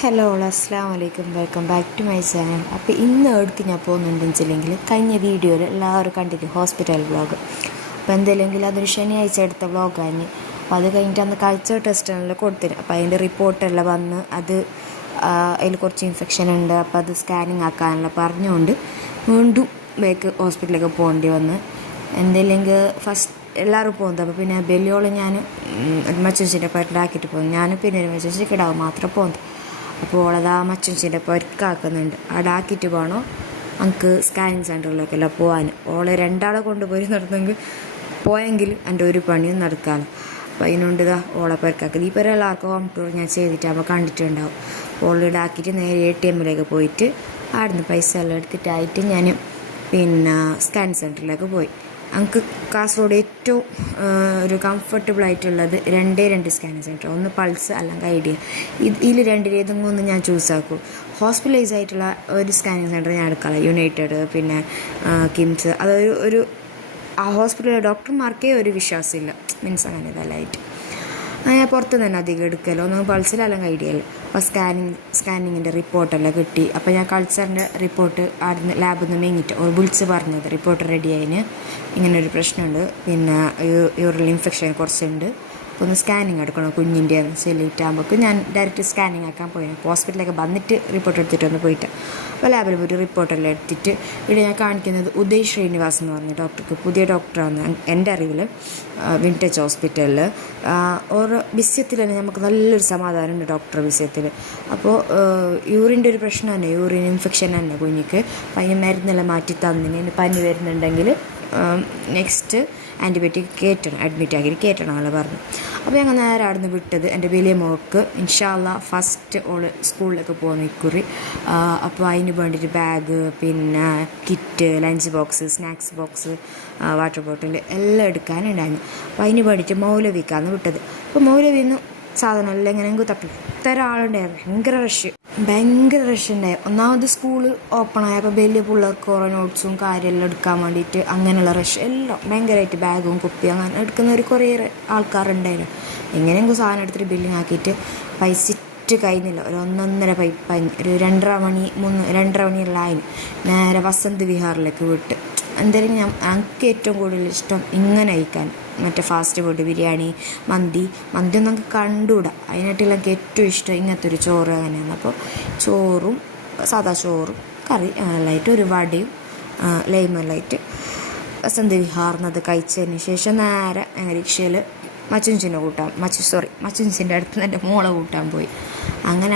Hello അസ്സാം വലൈക്കും welcome back to my channel. അപ്പോൾ ഇന്ന് എടുത്ത് ഞാൻ പോകുന്നുണ്ടെന്ന് വെച്ചില്ലെങ്കിൽ കഴിഞ്ഞ വീഡിയോയിൽ എല്ലാവരും കണ്ടിട്ട് ഹോസ്പിറ്റൽ വ്ളോഗ്. അപ്പോൾ എന്തെങ്കിലും അതൊരു ശനിയാഴ്ച എടുത്ത വ്ളോഗാണ്. അപ്പോൾ അത് കഴിഞ്ഞിട്ട് അന്ന് കൾച്ചർ ടെസ്റ്റിനെല്ലാം കൊടുത്തിന്. അപ്പോൾ അതിൻ്റെ റിപ്പോർട്ടെല്ലാം വന്ന് അതിൽ കുറച്ച് ഇൻഫെക്ഷൻ ഉണ്ട്. അപ്പോൾ അത് സ്കാനിങ് ആക്കാനെല്ലാം പറഞ്ഞുകൊണ്ട് വീണ്ടും ഹോസ്പിറ്റലിലേക്ക് പോകേണ്ടി വന്ന്. എന്തെങ്കിലും ഫസ്റ്റ് എല്ലാവരും പോകുന്നത്. അപ്പോൾ പിന്നെ ബലിയോളം ഞാൻ മച്ചൂച്ചിൻ്റെ പെരലാക്കിയിട്ട് പോകുന്നു. ഞാൻ പിന്നെ ഒരു മച്ചൂച്ചി കിടാവ് മാത്രം പോകുന്നത്. അപ്പോൾ ഓളത് ആ മച്ചൂച്ചിൻ്റെ പെരക്കാക്കുന്നുണ്ട്. അവിടെ ആക്കിയിട്ട് വേണോ നമുക്ക് സ്കാനിങ് സെൻറ്ററിലേക്കെല്ലാം പോകാൻ. ഓളെ രണ്ടാളെ കൊണ്ടുപോയി നടന്നെങ്കിൽ പോയെങ്കിൽ എൻ്റെ ഒരു പണിയും നടക്കാമല്ലോ. അപ്പോൾ അതിനുണ്ട് ഓളെ പെരക്കാക്കുന്നത്. ഈ പേരെ എല്ലാവർക്കും ഹോം ടൂർ ഞാൻ ചെയ്തിട്ടാകുമ്പോൾ കണ്ടിട്ടുണ്ടാവും. ഓളിവിടെ ആക്കിയിട്ട് നേരെ ATM പോയിട്ട് അവിടുന്ന് പൈസ എല്ലാം എടുത്തിട്ടായിട്ട് ഞാൻ പിന്നെ സ്കാനിങ് സെൻറ്ററിലേക്ക് പോയി. നമുക്ക് കാസർഗോഡ് ഏറ്റവും ഒരു കംഫർട്ടബിൾ ആയിട്ടുള്ളത് രണ്ട് സ്കാനിങ് സെൻറ്റർ. ഒന്ന് പൾസ് അല്ലെങ്കിൽ ഐഡിയ. ഇതിൽ രണ്ടിൽ ഏതെങ്കിലും ഒന്ന് ഞാൻ ചൂസ് ആക്കും. ഹോസ്പിറ്റലൈസ് ആയിട്ടുള്ള ഒരു സ്കാനിങ് സെൻറ്റർ ഞാൻ എടുക്കാം. യുണൈറ്റഡ് പിന്നെ കിംസ്. അതൊരു ആ ഹോസ്പിറ്റലിലെ ഡോക്ടർമാർക്കേ ഒരു വിശ്വാസമില്ല. മീൻസ് അങ്ങനെ ഇതെല്ലാമായിട്ട് ഞാൻ പുറത്ത് തന്നെ അധികം എടുക്കല്ലോ. ഒന്ന് പൾസിലല്ലെങ്കിൽ ഐഡിയല്ലോ. അപ്പോൾ സ്കാനിങ്ങിൻ്റെ റിപ്പോർട്ടെല്ലാം കിട്ടി. അപ്പോൾ ഞാൻ കൾച്ചറിൻ്റെ റിപ്പോർട്ട് ആദ്യം ലാബിൽ നിന്ന് മേങ്ങിയിട്ട് വിളിച്ച് പറഞ്ഞത് റിപ്പോർട്ട് റെഡിയായിന്, ഇങ്ങനൊരു പ്രശ്നമുണ്ട്, പിന്നെ യൂറിൻ ഇൻഫെക്ഷൻ കുറച്ചുണ്ട്, അപ്പോൾ ഒന്ന് സ്കാനിങ് എടുക്കണം കുഞ്ഞിൻ്റെ ചെല്ലിയിട്ടാകുമ്പോൾ ഞാൻ ഡയറക്റ്റ് സ്കാനിങ് ആക്കാൻ പോയി. അപ്പോൾ ഹോസ്പിറ്റലിലേക്ക് വന്നിട്ട് റിപ്പോർട്ട് എടുത്തിട്ടൊന്ന് പോയിട്ട് അപ്പോൾ ലാബിൽ പോയിട്ട് റിപ്പോർട്ടെല്ലാം എടുത്തിട്ട് ഇവിടെ ഞാൻ കാണിക്കുന്നത് ഉദയ് ശ്രീനിവാസ് എന്ന് പറഞ്ഞ ഡോക്ടർക്ക്. പുതിയ ഡോക്ടറാണ് എൻ്റെ അറിവിൽ വിൻടേജ് ഹോസ്പിറ്റലിൽ. ഓരോ വിഷയത്തിൽ തന്നെ നമുക്ക് നല്ലൊരു സമാധാനമുണ്ട് ഡോക്ടർ വിഷയത്തിൽ. അപ്പോൾ യൂറിൻ്റെ ഒരു പ്രശ്നം തന്നെ, യൂറിൻ ഇൻഫെക്ഷൻ തന്നെ കുഞ്ഞിക്ക്. അപ്പോൾ അതിന് മരുന്നെല്ലാം മാറ്റി തന്നിന്. പനി വരുന്നുണ്ടെങ്കിൽ നെക്സ്റ്റ് ആൻറ്റിബയോട്ടിക് അഡ്മിറ്റാക്കിയിട്ട് കയറ്റണമെന്നല്ല പറഞ്ഞു. അപ്പോൾ ഞങ്ങൾ നേരെ അവിടെ നിന്ന് വിട്ടത് എൻ്റെ വലിയ മോൾക്ക് ഇൻഷാ അല്ലാഹ് ഫസ്റ്റ് ഓള് സ്കൂളിലേക്ക് പോകുന്ന ഇക്കുറി. അപ്പോൾ അതിന് വേണ്ടിയിട്ട് ബാഗ്, പിന്നെ kit, lunch box, snacks box, water bottle എല്ലാം എടുക്കാനുണ്ടായിരുന്നു. അപ്പോൾ അതിന് വേണ്ടിയിട്ട് മൗലവിക്കാന്ന് വിട്ടത്. അപ്പോൾ മൗലവിന്ന് സാധനം എല്ലാം എങ്ങനെയെങ്കിലും തപ്പി ഇത്തരം ആളുണ്ടായിരുന്നു. ഭയങ്കര റഷ് ഉണ്ടായി. ഒന്നാമത് സ്കൂള് ഓപ്പൺ ആയപ്പോൾ വലിയ പിള്ളേർക്ക് ഓരോ നോട്ട്സും കാര്യമെല്ലാം എടുക്കാൻ വേണ്ടിയിട്ട് അങ്ങനെയുള്ള റഷ് എല്ലാം ഭയങ്കരമായിട്ട് ബാഗും കുപ്പിയും അങ്ങനെ എടുക്കുന്ന കുറേ ആൾക്കാരുണ്ടായിരുന്നു. എങ്ങനെയെങ്കിലും സാധനം എടുത്തിട്ട് ബില്ലിങ് ആക്കിയിട്ട് പൈസ കഴിയുന്നില്ല. ഒരു 1.5 ഒരു 2:30 മണിയെല്ലാം ആയിന്. നേരെ വസന്ത് വിഹാറിലേക്ക് വിട്ട്. എന്തായാലും ഞങ്ങൾക്ക് ഏറ്റവും കൂടുതൽ ഇഷ്ടം ഇങ്ങനെ കഴിക്കാൻ, മറ്റേ ഫാസ്റ്റ് ഫുഡ്, ബിരിയാണി, മന്തി നമുക്ക് കണ്ടുകൂടാ. അതിനായിട്ടുള്ള എനിക്ക് ഏറ്റവും ഇഷ്ടം ഇങ്ങനത്തെ ഒരു ചോറ് അങ്ങനെയാണ്. അപ്പോൾ ചോറും സാദാ ചോറും കറി അങ്ങനെല്ലായിട്ട് ഒരു വടയും ലൈമെല്ലായിട്ട് വസന്ത് വിഹാറിനത് കഴിച്ചതിന് ശേഷം നേരെ റിക്ഷയിൽ മച്ചുഞ്ചിൻ്റെ അടുത്ത് നിന്ന് എൻ്റെ മോളെ കൂട്ടാൻ പോയി. അങ്ങനെ